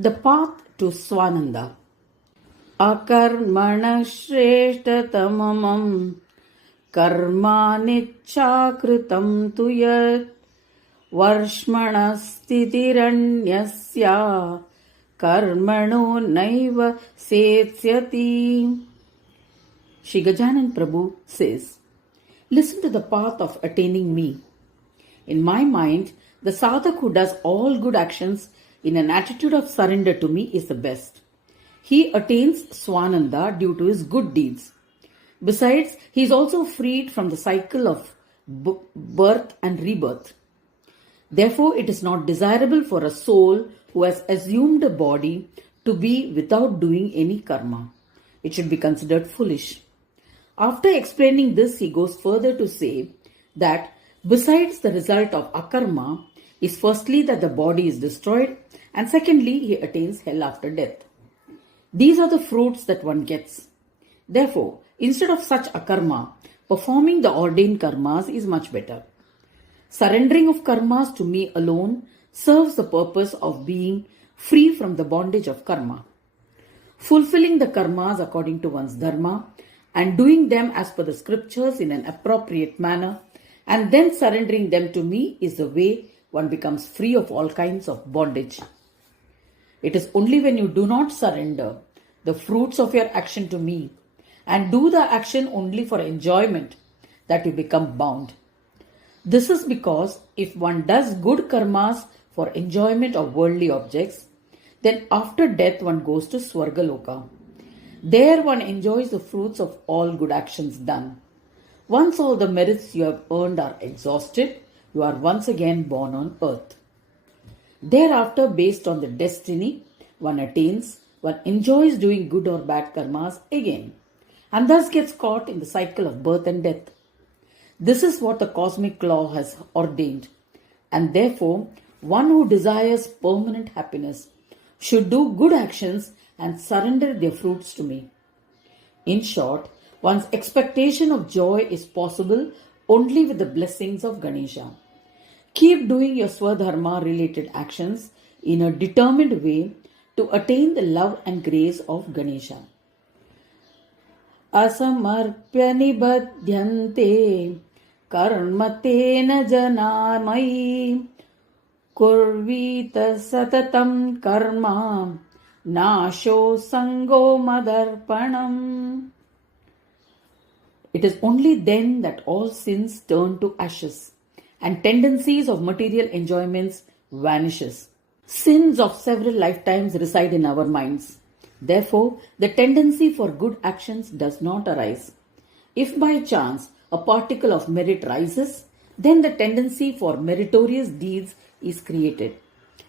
The path to Svananda. Akarmana shreshtatamamam karmanichakritam tuyat varshmanasthitiranyasya karmano naiva setsyati. Shigajanan Prabhu says, listen to the path of attaining me. In my mind, the sadhak who does all good actions in an attitude of surrender to me is the best. He attains Svananda due to his good deeds. Besides, he is also freed from the cycle of birth and rebirth. Therefore, it is not desirable for a soul who has assumed a body to be without doing any karma. It should be considered foolish. After explaining this, he goes further to say that besides the result of akarma is firstly that the body is destroyed, and secondly he attains hell after death. These are the fruits that one gets. Therefore, instead of such akarma, performing the ordained karmas is much better. Surrendering of karmas to me alone serves the purpose of being free from the bondage of karma. Fulfilling the karmas according to one's dharma and doing them as per the scriptures in an appropriate manner and then surrendering them to me is the way one becomes free of all kinds of bondage. It is only when you do not surrender the fruits of your action to me and do the action only for enjoyment that you become bound. This is because if one does good karmas for enjoyment of worldly objects, then after death one goes to Loka. There one enjoys the fruits of all good actions done. Once all the merits you have earned are exhausted, you are once again born on earth. Thereafter, based on the destiny one attains, one enjoys doing good or bad karmas again, and thus gets caught in the cycle of birth and death. This is what the cosmic law has ordained, and therefore, one who desires permanent happiness should do good actions and surrender their fruits to me. In short, one's expectation of joy is possible only with the blessings of Ganesha. Keep doing your Swadharma related actions in a determined way to attain the love and grace of Ganesha. Asamarpya nibadhyante karmatena janamai kurvita satatam karma nasho sango madarpanam. It is only then that all sins turn to ashes and tendencies of material enjoyments vanishes. Sins of several lifetimes reside in our minds. Therefore, the tendency for good actions does not arise. If by chance a particle of merit rises, then the tendency for meritorious deeds is created.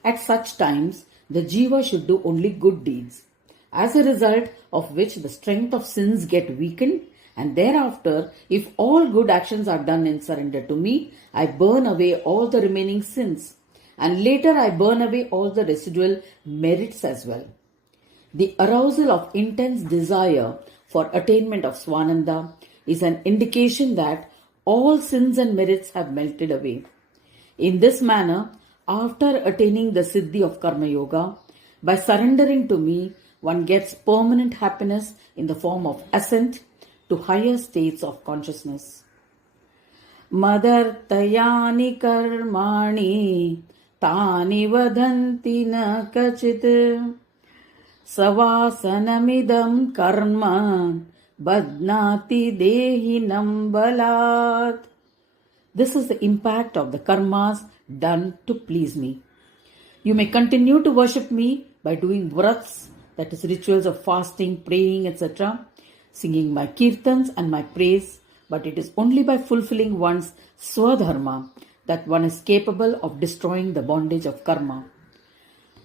At such times, the jiva should do only good deeds, as a result of which the strength of sins get weakened, and thereafter, if all good actions are done in surrender to me, I burn away all the remaining sins, and later I burn away all the residual merits as well. The arousal of intense desire for attainment of Svananda is an indication that all sins and merits have melted away. In this manner, after attaining the siddhi of Karma Yoga, by surrendering to me, one gets permanent happiness in the form of ascent to higher states of consciousness. Madartayani karmani tani vadanti na kachit savasanamidam karma badnati dehinam balat. This is the impact of the karmas done to please me. You may continue to worship me by doing vrats, that is rituals of fasting, praying, etc., singing my kirtans and my praise, but it is only by fulfilling one's Swadharma that one is capable of destroying the bondage of karma.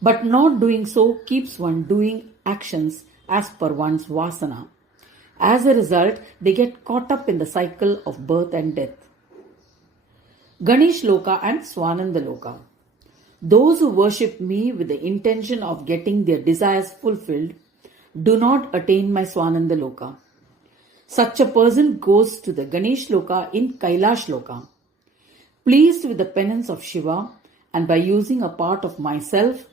But not doing so keeps one doing actions as per one's vasana. As a result, they get caught up in the cycle of birth and death. Ganesh Loka and Svananda Loka. Those who worship me with the intention of getting their desires fulfilled do not attain my Svananda Loka. Such a person goes to the Ganesh Loka in Kailash Loka. Pleased with the penance of Shiva and by using a part of myself,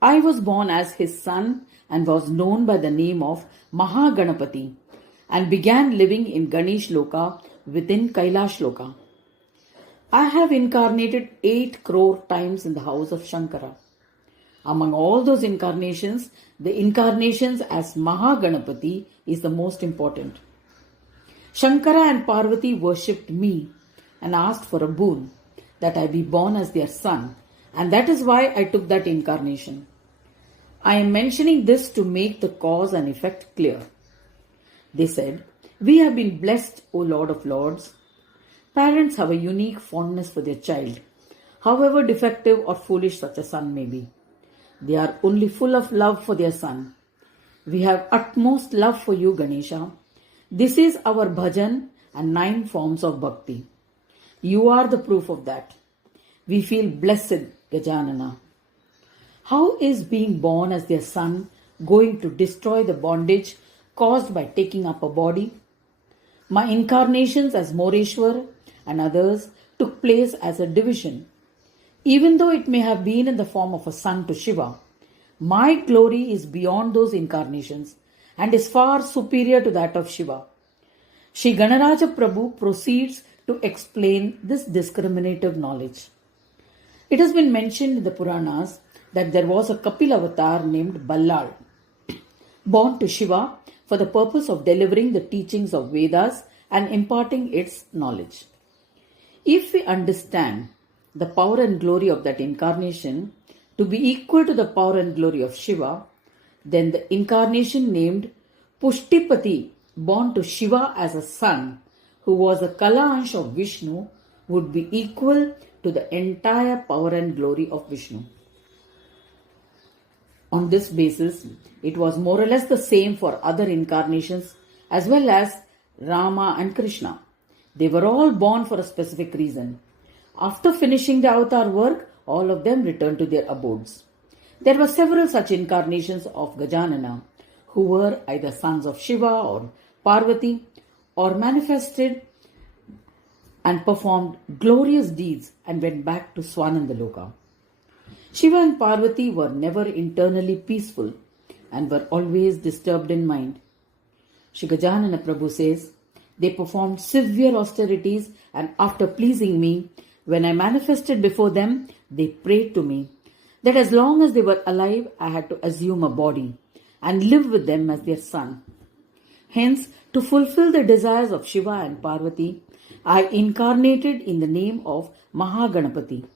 I was born as his son and was known by the name of Mahaganapati and began living in Ganesh Loka within Kailash Loka. I have incarnated 8 crore times in the house of Shankara. Among all those incarnations, the incarnations as Mahaganapati is the most important. Shankara and Parvati worshipped me and asked for a boon, that I be born as their son, and that is why I took that incarnation. I am mentioning this to make the cause and effect clear. They said, "We have been blessed, O Lord of Lords." Parents have a unique fondness for their child, however defective or foolish such a son may be. They are only full of love for their son. We have utmost love for you, Ganesha. This is our bhajan and 9 forms of bhakti. You are the proof of that. We feel blessed, Gajanana. How is being born as their son going to destroy the bondage caused by taking up a body? My incarnations as Moreshwar and others took place as a division. Even though it may have been in the form of a son to Shiva, my glory is beyond those incarnations and is far superior to that of Shiva. Shigajanan Prabhu proceeds to explain this discriminative knowledge. It has been mentioned in the Puranas that there was a Kapil avatar named Ballal, born to Shiva for the purpose of delivering the teachings of Vedas and imparting its knowledge. If we understand the power and glory of that incarnation to be equal to the power and glory of Shiva, then the incarnation named Pushtipati, born to Shiva as a son, who was a Kala-ansh of Vishnu, would be equal to the entire power and glory of Vishnu. On this basis, it was more or less the same for other incarnations as well as Rama and Krishna. They were all born for a specific reason. After finishing the avatar work, all of them returned to their abodes. There were several such incarnations of Gajanana, who were either sons of Shiva or Parvati, or manifested and performed glorious deeds and went back to Svananda Loka. Shiva and Parvati were never internally peaceful and were always disturbed in mind. Shigajanan Prabhu says, they performed severe austerities, and after pleasing me, when I manifested before them, they prayed to me that as long as they were alive, I had to assume a body and live with them as their son. Hence, to fulfill the desires of Shiva and Parvati, I incarnated in the name of Mahaganapati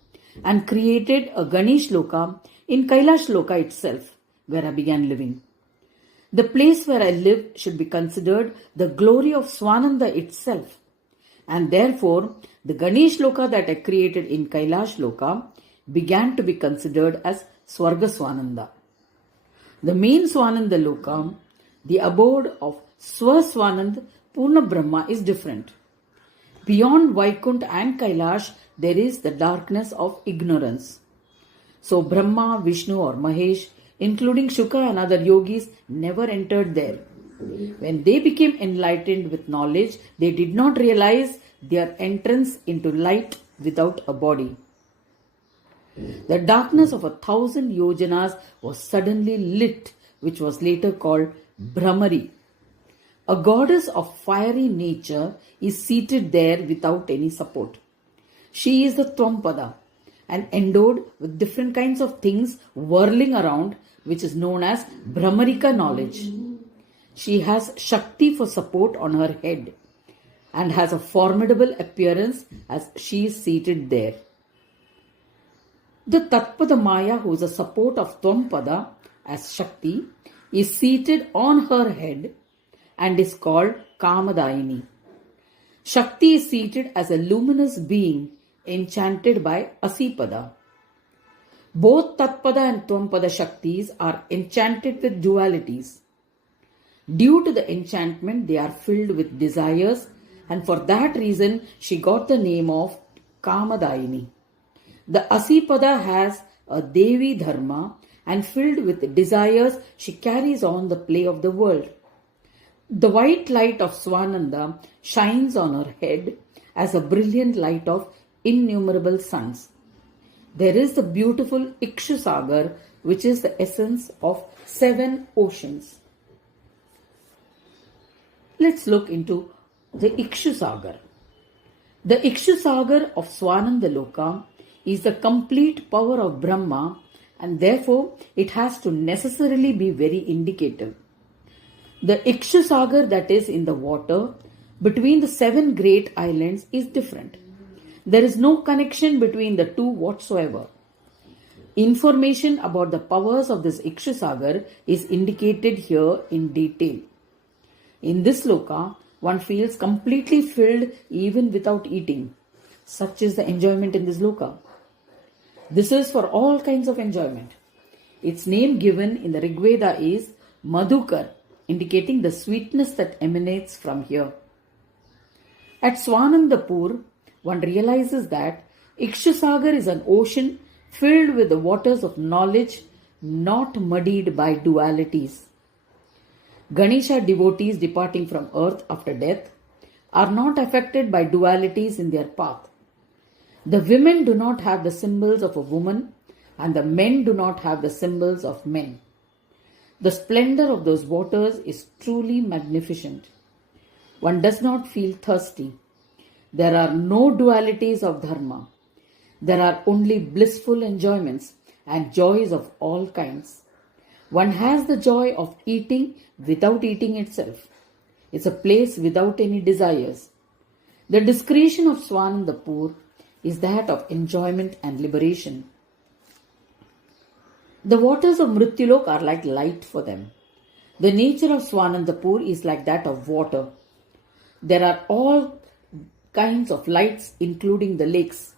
and created a Ganesh Loka in Kailash Loka itself, where I began living. The place where I live should be considered the glory of Svananda itself, and therefore the Ganesh Loka that I created in Kailash Loka began to be considered as Swarga Svananda. The main Svananda Loka, the abode of Swaswanand Purna Brahma, is different. Beyond Vaikuntha and Kailash, there is the darkness of ignorance. So Brahma, Vishnu or Mahesh, including Shuka and other yogis, never entered there. When they became enlightened with knowledge, they did not realize their entrance into light without a body. The darkness of 1,000 Yajnas was suddenly lit, which was later called Brahmari. A goddess of fiery nature is seated there without any support. She is the Tvampada and endowed with different kinds of things whirling around, which is known as Brahmarika knowledge. She has Shakti for support on her head and has a formidable appearance as she is seated there. The Tatpada Maya, who is a support of Tvampada as Shakti, is seated on her head and is called Kamadayini. Shakti is seated as a luminous being enchanted by Asipada. Both Tatpada and Tvampada Shaktis are enchanted with dualities. Due to the enchantment, they are filled with desires, and for that reason, she got the name of Kamadayini. The Asipada has a Devi Dharma, and filled with desires, she carries on the play of the world. The white light of Svananda shines on her head as a brilliant light of innumerable suns. There is the beautiful Ikshusagar which is the essence of 7 oceans. Let's look into the Ikshusagar. The Ikshusagar of Svananda Loka is the complete power of Brahma, and therefore it has to necessarily be very indicative. The Ikshusagar that is in the water between the 7 great islands is different. There is no connection between the two whatsoever. Information about the powers of this Ikshusagar is indicated here in detail. In this loka, one feels completely filled even without eating. Such is the enjoyment in this loka. This is for all kinds of enjoyment. Its name given in the Rigveda is Madhukar, indicating the sweetness that emanates from here. At Swanandapur, one realizes that Ikshusagar is an ocean filled with the waters of knowledge, not muddied by dualities. Ganesha devotees departing from earth after death are not affected by dualities in their path. The women do not have the symbols of a woman, and the men do not have the symbols of men. The splendor of those waters is truly magnificent. One does not feel thirsty. There are no dualities of dharma. There are only blissful enjoyments and joys of all kinds. One has the joy of eating without eating itself. It's a place without any desires. The discretion of Swanandapur is that of enjoyment and liberation. The waters of Mrityulok are like light for them. The nature of Swanandapur is like that of water. There are all kinds of lights, including the lakes.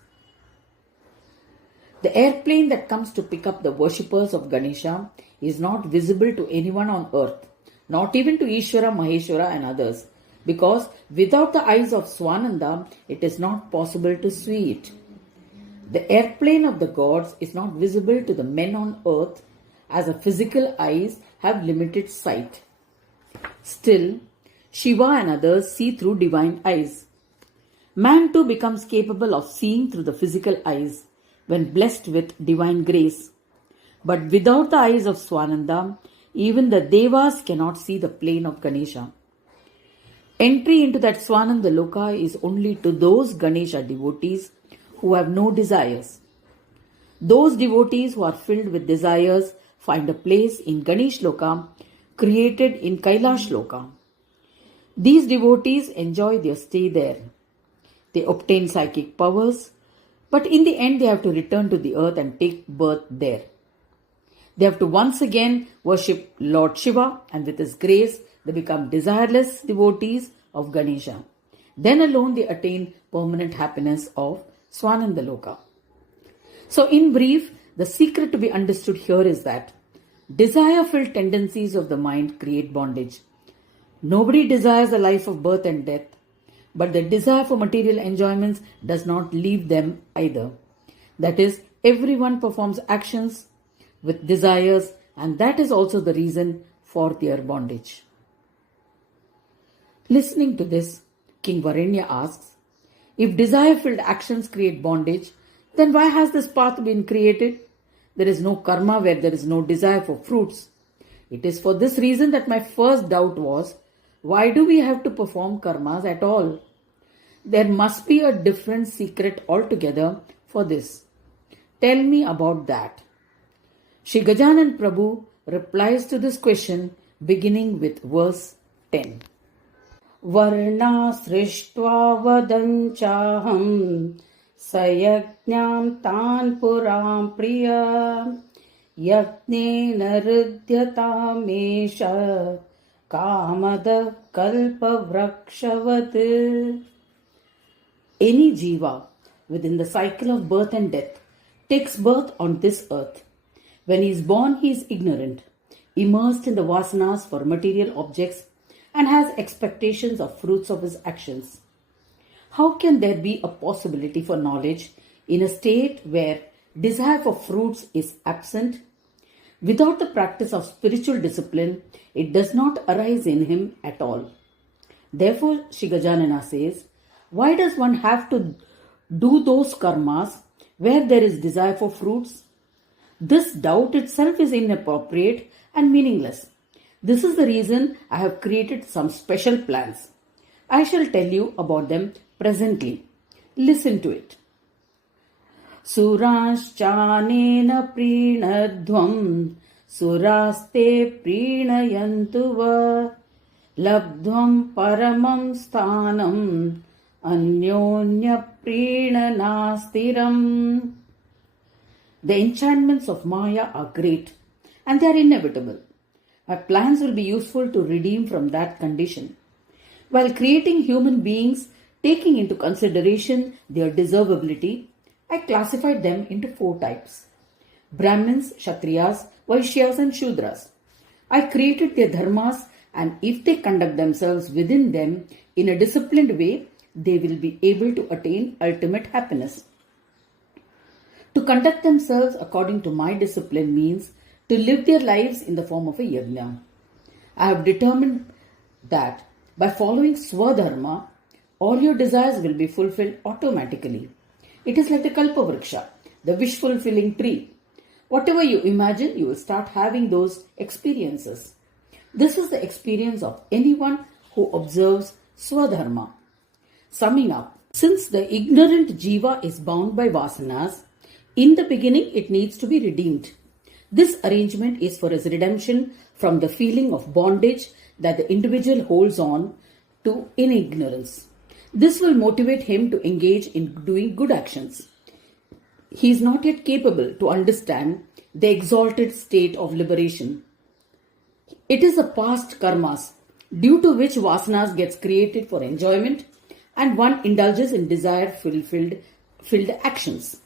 The airplane that comes to pick up the worshippers of Ganesha is not visible to anyone on earth, not even to Ishvara, Maheshwara and others, because without the eyes of Swananda, it is not possible to see it. The airplane of the gods is not visible to the men on earth, as the physical eyes have limited sight. Still, Shiva and others see through divine eyes. Man too becomes capable of seeing through the physical eyes when blessed with divine grace. But without the eyes of Swananda, even the Devas cannot see the plane of Ganesha. Entry into that Swananda Loka is only to those Ganesha devotees who have no desires. Those devotees who are filled with desires find a place in Ganesh Loka, created in Kailash Loka. These devotees enjoy their stay there. They obtain psychic powers, but in the end they have to return to the earth and take birth there. They have to once again worship Lord Shiva, and with his grace they become desireless devotees of Ganesha. Then alone they attain permanent happiness of Swananda Loka. So in brief, the secret to be understood here is that desire-filled tendencies of the mind create bondage. Nobody desires a life of birth and death, but the desire for material enjoyments does not leave them either. That is, everyone performs actions with desires, and that is also the reason for their bondage. Listening to this, King Varenya asks, if desire-filled actions create bondage, then why has this path been created? There is no karma where there is no desire for fruits. It is for this reason that my first doubt was, why do we have to perform karmas at all? There must be a different secret altogether for this. Tell me about that. Shigajanan Prabhu replies to this question beginning with verse 10. Varna srishtva vadanchaham sayajnam tan puram priya yajnena ridhyatamesha kamada kalpa vrakshavat. Any jiva within the cycle of birth and death takes birth on this earth. When he is born, he is ignorant, immersed in the vasanas for material objects, and has expectations of fruits of his actions. How can there be a possibility for knowledge in a state where desire for fruits is absent? Without the practice of spiritual discipline, it does not arise in him at all. Therefore, Shigajanana says, why does one have to do those karmas where there is desire for fruits? This doubt itself is inappropriate and meaningless. This is the reason I have created some special plans. I shall tell you about them presently. Listen to it. Suranshchanena prinadhvam suraste prinayantu va labdhvam paramam sthanam anyonya prinanastiram. The enchantments of Maya are great and they are inevitable. Our plans will be useful to redeem from that condition. While creating human beings, taking into consideration their deservability, I classified them into 4 types: Brahmins, Kshatriyas, Vaishyas and Shudras. I created their dharmas, and if they conduct themselves within them in a disciplined way, they will be able to attain ultimate happiness. To conduct themselves according to my discipline means to live their lives in the form of a yajna. I have determined that by following Swadharma, all your desires will be fulfilled automatically. It is like the Kalpavriksha, the wish-fulfilling tree. Whatever you imagine, you will start having those experiences. This is the experience of anyone who observes Swadharma. Summing up, since the ignorant jiva is bound by vasanas, in the beginning it needs to be redeemed. This arrangement is for his redemption from the feeling of bondage that the individual holds on to in ignorance. This will motivate him to engage in doing good actions. He is not yet capable to understand the exalted state of liberation. It is the past karmas due to which vasanas gets created for enjoyment and one indulges in desire-filled actions.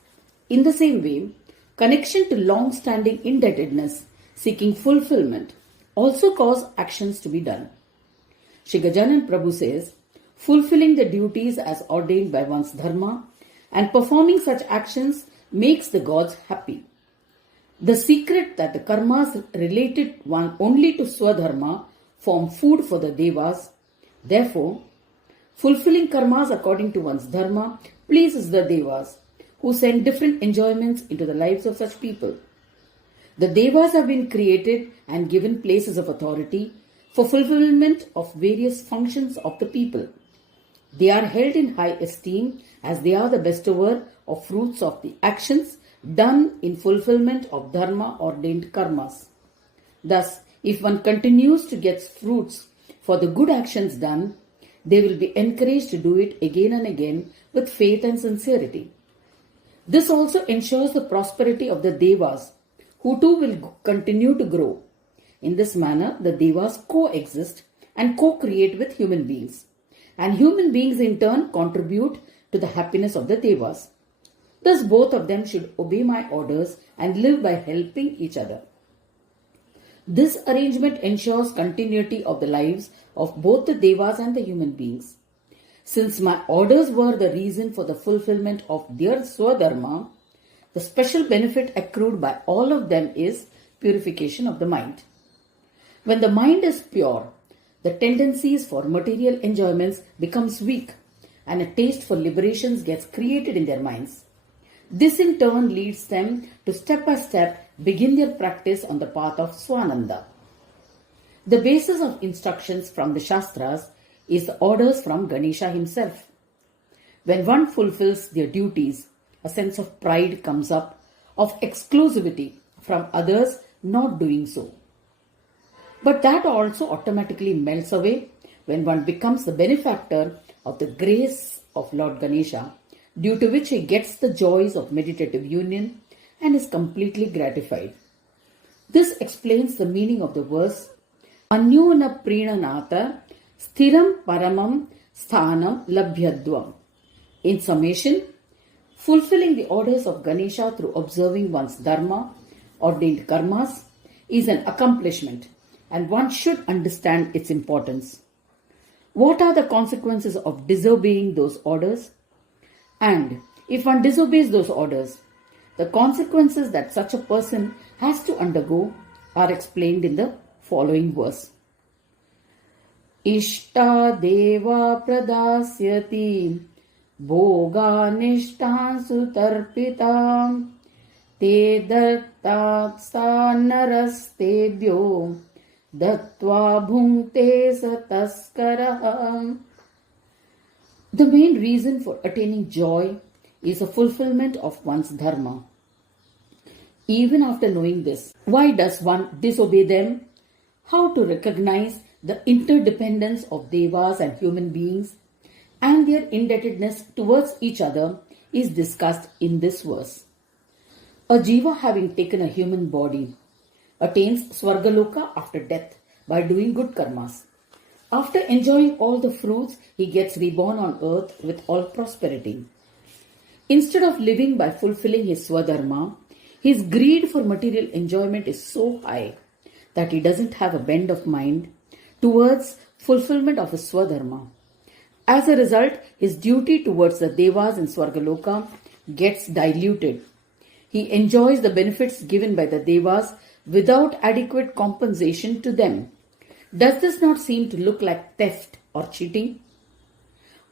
In the same way, connection to long-standing indebtedness seeking fulfillment also cause actions to be done. Shigajanan Prabhu says, fulfilling the duties as ordained by one's dharma and performing such actions makes the gods happy. The secret that the karmas related one only to Swadharma form food for the Devas. Therefore, fulfilling karmas according to one's dharma pleases the Devas, who send different enjoyments into the lives of such people. The Devas have been created and given places of authority for fulfillment of various functions of the people. They are held in high esteem as they are the bestower of fruits of the actions done in fulfillment of dharma ordained karmas. Thus, if one continues to get fruits for the good actions done, they will be encouraged to do it again and again with faith and sincerity. This also ensures the prosperity of the Devas, who too will continue to grow. In this manner, the Devas coexist and co-create with human beings, and human beings in turn contribute to the happiness of the Devas. Thus, both of them should obey my orders and live by helping each other. This arrangement ensures continuity of the lives of both the Devas and the human beings. Since my orders were the reason for the fulfillment of their Swadharma, the special benefit accrued by all of them is purification of the mind. When the mind is pure, the tendencies for material enjoyments becomes weak and a taste for liberations gets created in their minds. This in turn leads them to step by step begin their practice on the path of Svananda. The basis of instructions from the Shastras is the orders from Ganesha himself. When one fulfills their duties, a sense of pride comes up of exclusivity from others not doing so. But that also automatically melts away when one becomes the benefactor of the grace of Lord Ganesha, due to which he gets the joys of meditative union and is completely gratified. This explains the meaning of the verse Anyona Prinanata Sthiram Paramam Sthanam Labhyadvam. In summation, fulfilling the orders of Ganesha through observing one's dharma, ordained karmas, is an accomplishment and one should understand its importance. What are the consequences of disobeying those orders? And if one disobeys those orders, the consequences that such a person has to undergo are explained in the following verse. Ishta deva pradasyati bhoga nishtan sutarpitam te dattat sanarastebhyo dattva bhungte sataskarah. The main reason for attaining joy is a fulfillment of one's dharma. Even after knowing this, why does one disobey them? How to recognize the interdependence of devas and human beings and their indebtedness towards each other is discussed in this verse. A jiva having taken a human body attains Swargaloka after death by doing good karmas. After enjoying all the fruits, he gets reborn on earth with all prosperity. Instead of living by fulfilling his Swadharma, his greed for material enjoyment is so high that he doesn't have a bend of mind towards fulfillment of his Swadharma. As a result, his duty towards the Devas in Swargaloka gets diluted. He enjoys the benefits given by the Devas without adequate compensation to them. Does this not seem to look like theft or cheating?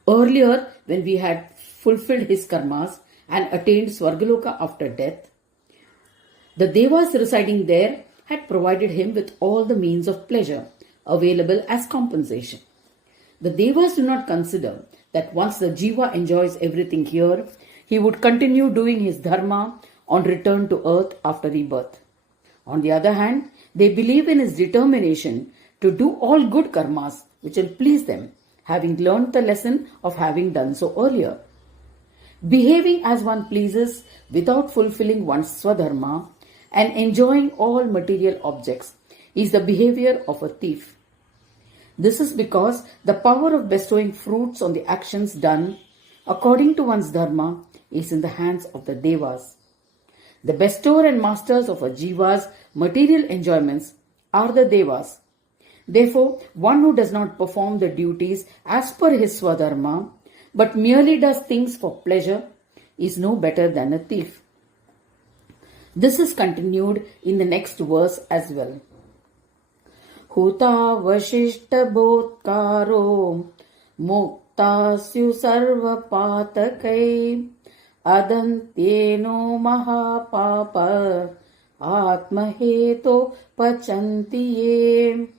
Earlier, when we had fulfilled his karmas and attained Swargaloka after death, the Devas residing there had provided him with all the means of pleasure available as compensation. The Devas do not consider that once the Jiva enjoys everything here, he would continue doing his dharma on return to earth after rebirth. On the other hand, they believe in his determination to do all good karmas which will please them, having learned the lesson of having done so earlier. Behaving as one pleases without fulfilling one's Swadharma and enjoying all material objects is the behavior of a thief. This is because the power of bestowing fruits on the actions done according to one's dharma is in the hands of the Devas. The bestower and masters of a jiva's material enjoyments are the Devas. Therefore, one who does not perform the duties as per his Swadharma but merely does things for pleasure is no better than a thief. This is continued in the next verse as well. Huta vashishta bhotkaro muktasyu sarva patakai adantyeno mahapapa atmaheto pachantiye.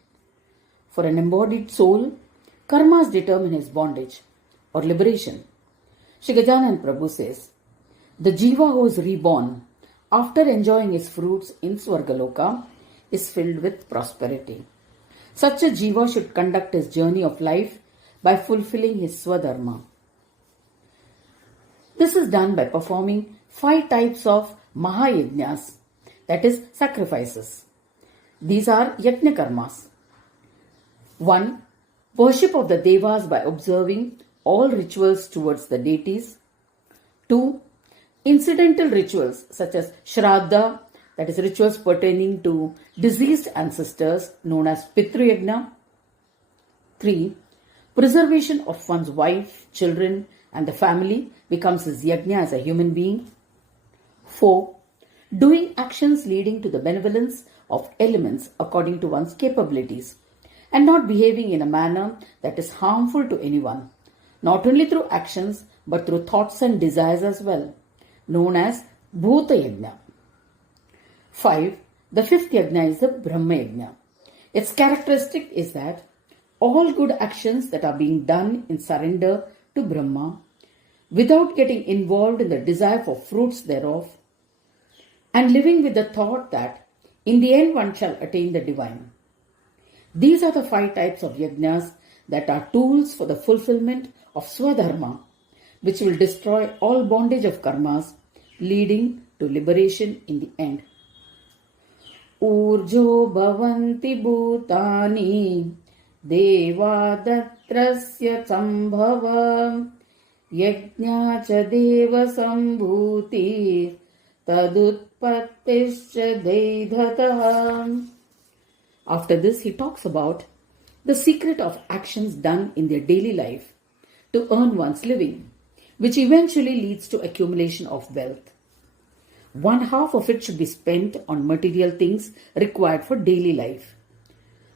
For an embodied soul, karmas determine his bondage or liberation. Shigajanan Prabhu says, the jiva who is reborn after enjoying his fruits in Swargaloka is filled with prosperity. Such a jiva should conduct his journey of life by fulfilling his Swadharma. This is done by performing 5 types of Mahayajnas, that is, sacrifices. These are Yajna karmas. 1. Worship of the Devas by observing all rituals towards the deities. 2. Incidental rituals such as Shraddha, that is rituals pertaining to deceased ancestors known as Pitru Yajna. 3. Preservation of one's wife, children and the family becomes his yajna as a human being. 4. Doing actions leading to the benevolence of elements according to one's capabilities and not behaving in a manner that is harmful to anyone, not only through actions but through thoughts and desires as well, known as Bhuta Yajna. 5. The 5th Yajna is the Brahma Yajna. Its characteristic is that all good actions that are being done in surrender to Brahma without getting involved in the desire for fruits thereof and living with the thought that in the end one shall attain the divine. These are the 5 types of yajnas that are tools for the fulfillment of Swadharma, which will destroy all bondage of karmas, leading to liberation in the end. Urjo bhavanti bhutani devadatrasya sambhava yajna cha deva sambhuti tadutpattischa deidhataha. After this, he talks about the secret of actions done in their daily life to earn one's living, which eventually leads to accumulation of wealth. 1/2 of it should be spent on material things required for daily life.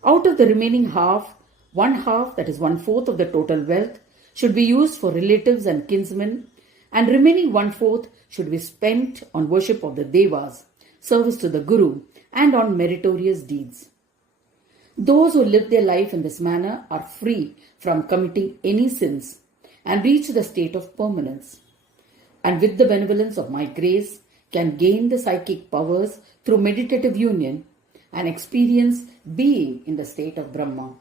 Out of the remaining half, 1/2, that is 1/4 of the total wealth, should be used for relatives and kinsmen and remaining one-fourth should be spent on worship of the Devas, service to the Guru, and on meritorious deeds. Those who live their life in this manner are free from committing any sins and reach the state of permanence, and with the benevolence of my grace can gain the psychic powers through meditative union and experience being in the state of Brahma.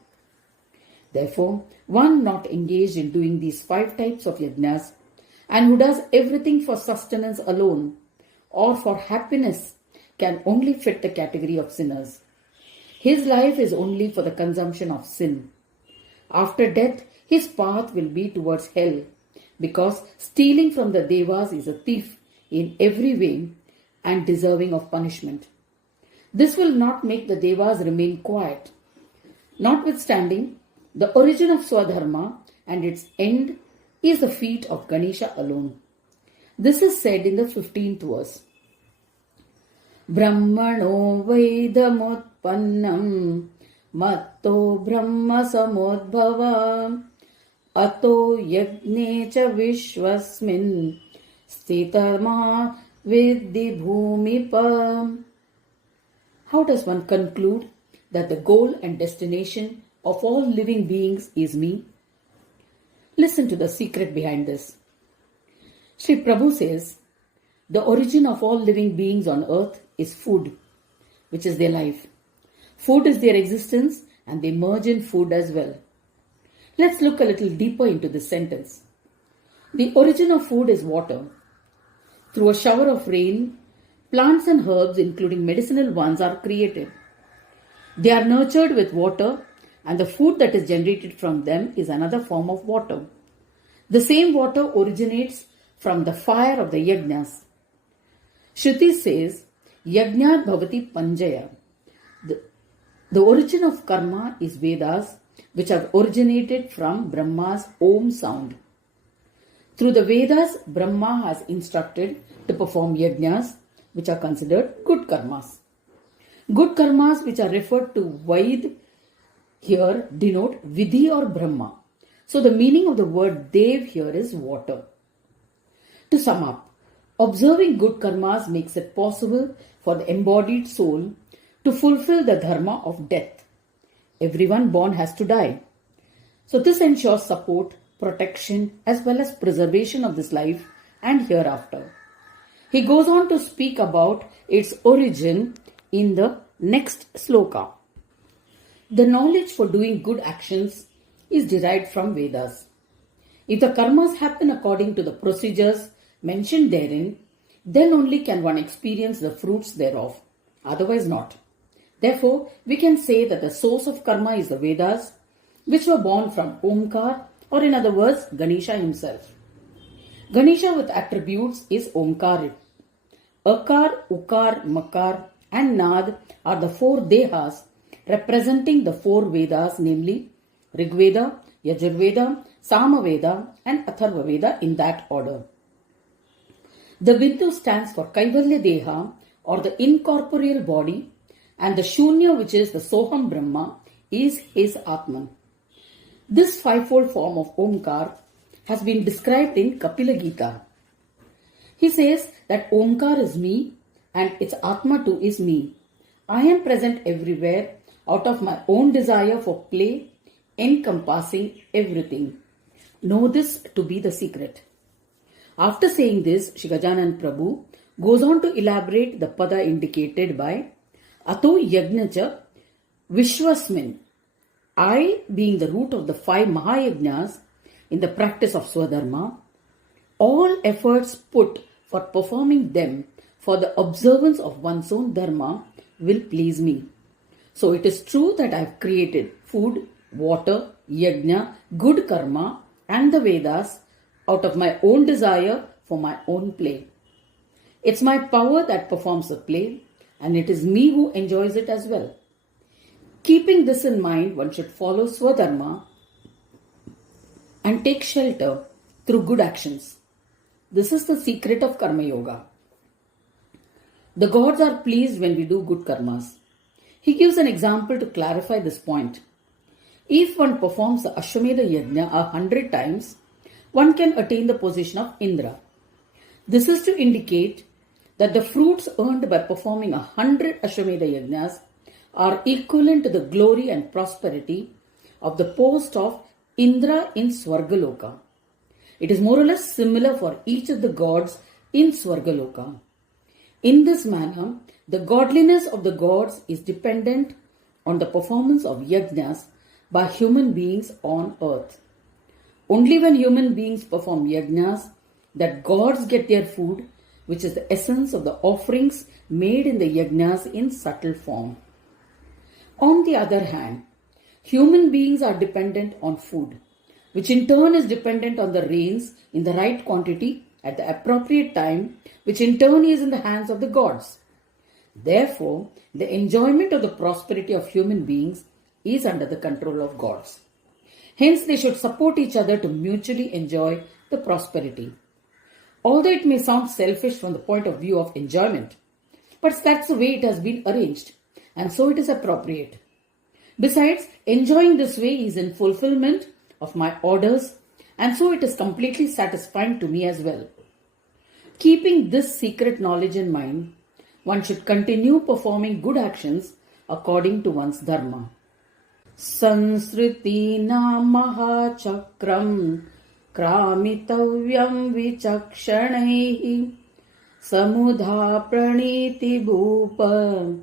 Therefore, one not engaged in doing these 5 types of yajnas and who does everything for sustenance alone or for happiness can only fit the category of sinners. His life is only for the consumption of sin. After death, his path will be towards hell, because stealing from the Devas is a thief in every way and deserving of punishment. This will not make the Devas remain quiet. Notwithstanding, the origin of Swadharma and its end is the feet of Ganesha alone. This is said in the 15th verse. Brahmano Vedamutpannam Matto Brahma Samudbhava Ato Yajne Cha Vishwasmin Sthitarma Vidhi Bhumipa. How does one conclude that the goal and destination of all living beings is me? Listen to the secret behind this. Sri Prabhu says, the origin of all living beings on earth is food, which is their life. Food is their existence and they merge in food as well. Let's look a little deeper into this sentence. The origin of food is water. Through a shower of rain, plants and herbs, including medicinal ones, are created. They are nurtured with water, and the food that is generated from them is another form of water. The same water originates from the fire of the Yajnas. Shruti says, Yajnat bhavati panjaya. The origin of karma is Vedas, which have originated from Brahma's Om sound. Through the Vedas, Brahma has instructed to perform Yajnas, which are considered good karmas. Good karmas, which are referred to Vaid here, denote Vidhi or Brahma. So the meaning of the word Dev here is water. To sum up, observing good karmas makes it possible for the embodied soul to fulfill the dharma of death. Everyone born has to die. So this ensures support, protection, as well as preservation of this life and hereafter. He goes on to speak about its origin in the next sloka. The knowledge for doing good actions is derived from Vedas. If the karmas happen according to the procedures mentioned therein, then only can one experience the fruits thereof, otherwise not. Therefore, we can say that the source of karma is the Vedas, which were born from Omkar, or in other words, Ganesha himself. Ganesha with attributes is Omkar. Akar, Ukar, Makar and Nad are the 4 Dehas representing the 4 Vedas, namely Rigveda, Yajurveda, Samaveda and Atharvaveda in that order. The Bindu stands for Kaivalya Deha, or the incorporeal body, and the Shunya, which is the Soham Brahma, is his Atman. This 5-fold form of Omkar has been described in Kapila Gita. He says that Omkar is me and its Atma too is me. I am present everywhere out of my own desire for play, encompassing everything. Know this to be the secret. After saying this, Shigajanan Prabhu goes on to elaborate the pada indicated by Ato Yajnacha Vishwasmin. I, being the root of the 5 Mahayajnas in the practice of Swadharma, all efforts put for performing them for the observance of one's own dharma will please me. So it is true that I have created food, water, yajna, good karma and the Vedas out of my own desire for my own play. It's my power that performs the play, and it is me who enjoys it as well. Keeping this in mind, one should follow Swadharma and take shelter through good actions. This is the secret of Karma Yoga. The gods are pleased when we do good karmas. He gives an example to clarify this point. If one performs the Ashwamedha Yajna 100 times, one can attain the position of Indra. This is to indicate that the fruits earned by performing 100 Ashwamedha Yajnas are equivalent to the glory and prosperity of the post of Indra in Swargaloka. It is more or less similar for each of the gods in Swargaloka. In this manner, the godliness of the gods is dependent on the performance of yajnas by human beings on earth. Only when human beings perform yajnas that gods get their food, which is the essence of the offerings made in the yajnas in subtle form. On the other hand, human beings are dependent on food, which in turn is dependent on the rains in the right quantity at the appropriate time, which in turn is in the hands of the gods. Therefore, the enjoyment of the prosperity of human beings is under the control of gods. Hence, they should support each other to mutually enjoy the prosperity. Although it may sound selfish from the point of view of enjoyment, but that's the way it has been arranged, and so it is appropriate. Besides, enjoying this way is in fulfillment of my orders, and so it is completely satisfying to me as well. Keeping this secret knowledge in mind, one should continue performing good actions according to one's dharma. Sansritina mahachakram kramitavyam vichakshanaih samudha praniti bhupa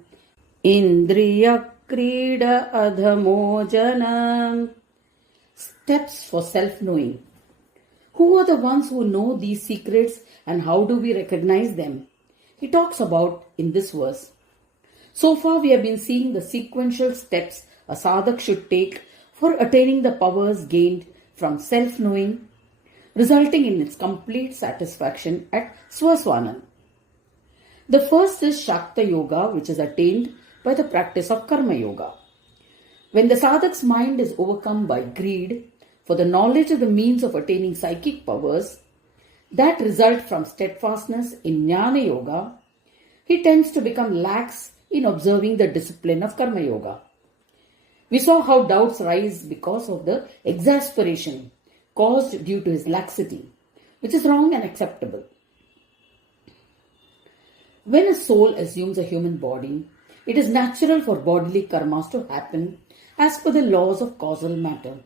indriya krida adhamojana. Steps for self-knowing. Who are the ones who know these secrets and how do we recognize them? He talks about in this verse. So far we have been seeing the sequential steps a sadhak should take for attaining the powers gained from self-knowing, resulting in its complete satisfaction at Swaswananda. The first is Shakta Yoga, which is attained by the practice of Karma Yoga. When the sadhak's mind is overcome by greed for the knowledge of the means of attaining psychic powers that result from steadfastness in Jnana Yoga, he tends to become lax in observing the discipline of Karma Yoga. We saw how doubts rise because of the exasperation caused due to his laxity, which is wrong and acceptable. When a soul assumes a human body, it is natural for bodily karmas to happen as per the laws of causal matter.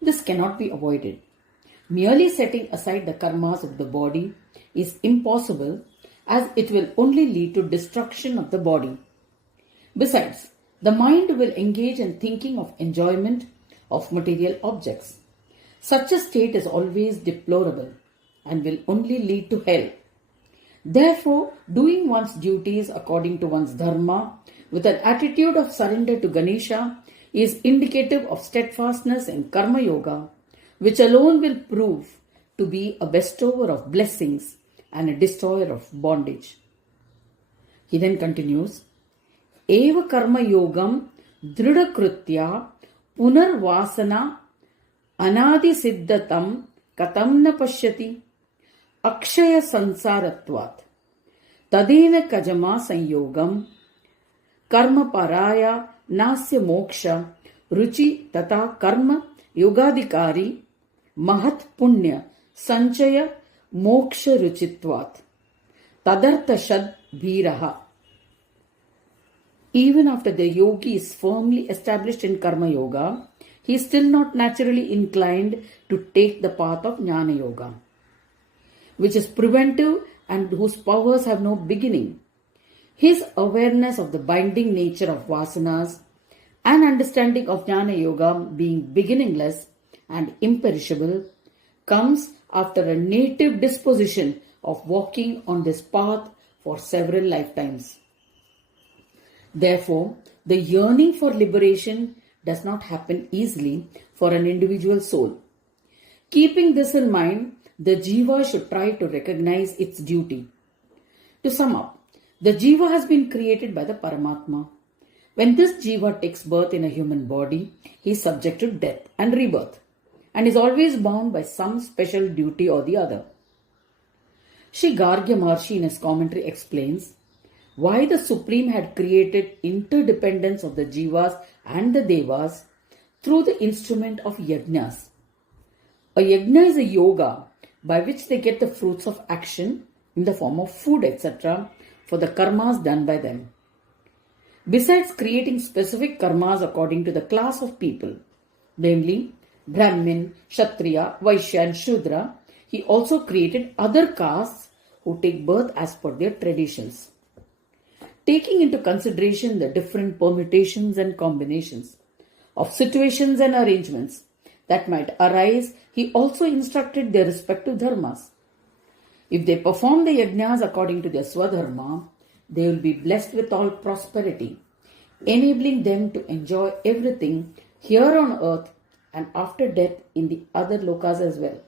This cannot be avoided. Merely setting aside the karmas of the body is impossible, as it will only lead to destruction of the body. Besides, the mind will engage in thinking of enjoyment of material objects. Such a state is always deplorable and will only lead to hell. Therefore, doing one's duties according to one's dharma with an attitude of surrender to Ganesha is indicative of steadfastness in Karma Yoga, which alone will prove to be a bestower of blessings and a destroyer of bondage. He then continues, Eva Karma Yogam Dridakritya Punarvasana Anadi Siddhatam Katam na Pashyati Akshaya Sansaratvat Tadena Kajama Sanyogam Karma Paraya Nasya Moksha Ruchi Tata Karma Yogadikari Mahat Punya Sanchaya Moksha Ruchitvat Tadartha Shad Bhiraha. Even after the yogi is firmly established in Karma Yoga, he is still not naturally inclined to take the path of Jnana Yoga, which is preventive and whose powers have no beginning. His awareness of the binding nature of vasanas and understanding of Jnana Yoga being beginningless and imperishable comes after a native disposition of walking on this path for several lifetimes. Therefore, the yearning for liberation does not happen easily for an individual soul. Keeping this in mind, the jiva should try to recognize its duty. To sum up, the jiva has been created by the Paramatma. When this jiva takes birth in a human body, he is subject to death and rebirth and is always bound by some special duty or the other. Shri Gargya Maharshi in his commentary explains why the Supreme had created interdependence of the jivas and the devas through the instrument of yajnas. A yajna is a yoga by which they get the fruits of action in the form of food, etc., for the karmas done by them. Besides creating specific karmas according to the class of people, namely Brahmin, Kshatriya, Vaishya and Shudra, he also created other castes who take birth as per their traditions. Taking into consideration the different permutations and combinations of situations and arrangements that might arise, he also instructed their respective dharmas. If they perform the yajnas according to their Swadharma, they will be blessed with all prosperity, enabling them to enjoy everything here on earth and after death in the other lokas as well.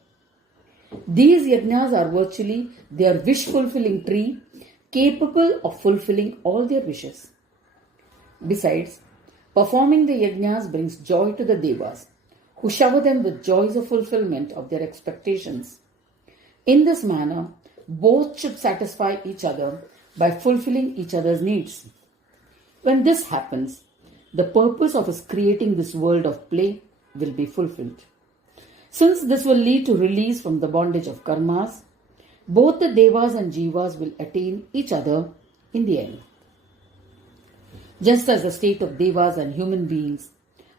These yajnas are virtually their wish-fulfilling tree, capable of fulfilling all their wishes. Besides, performing the yajnas brings joy to the Devas, who shower them with joys of fulfillment of their expectations. In this manner, both should satisfy each other by fulfilling each other's needs. When this happens, the purpose of his creating this world of play will be fulfilled. Since this will lead to release from the bondage of karmas, both the Devas and Jivas will attain each other in the end. Just as the state of Devas and human beings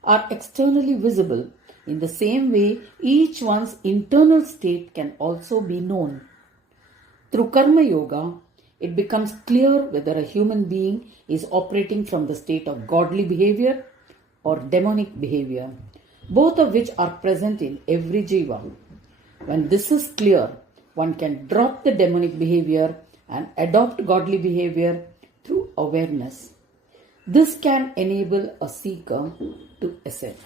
are externally visible, in the same way each one's internal state can also be known. Through Karma Yoga, it becomes clear whether a human being is operating from the state of godly behavior or demonic behavior, both of which are present in every jiva. When this is clear, one can drop the demonic behavior and adopt godly behavior through awareness. This can enable a seeker to ascend.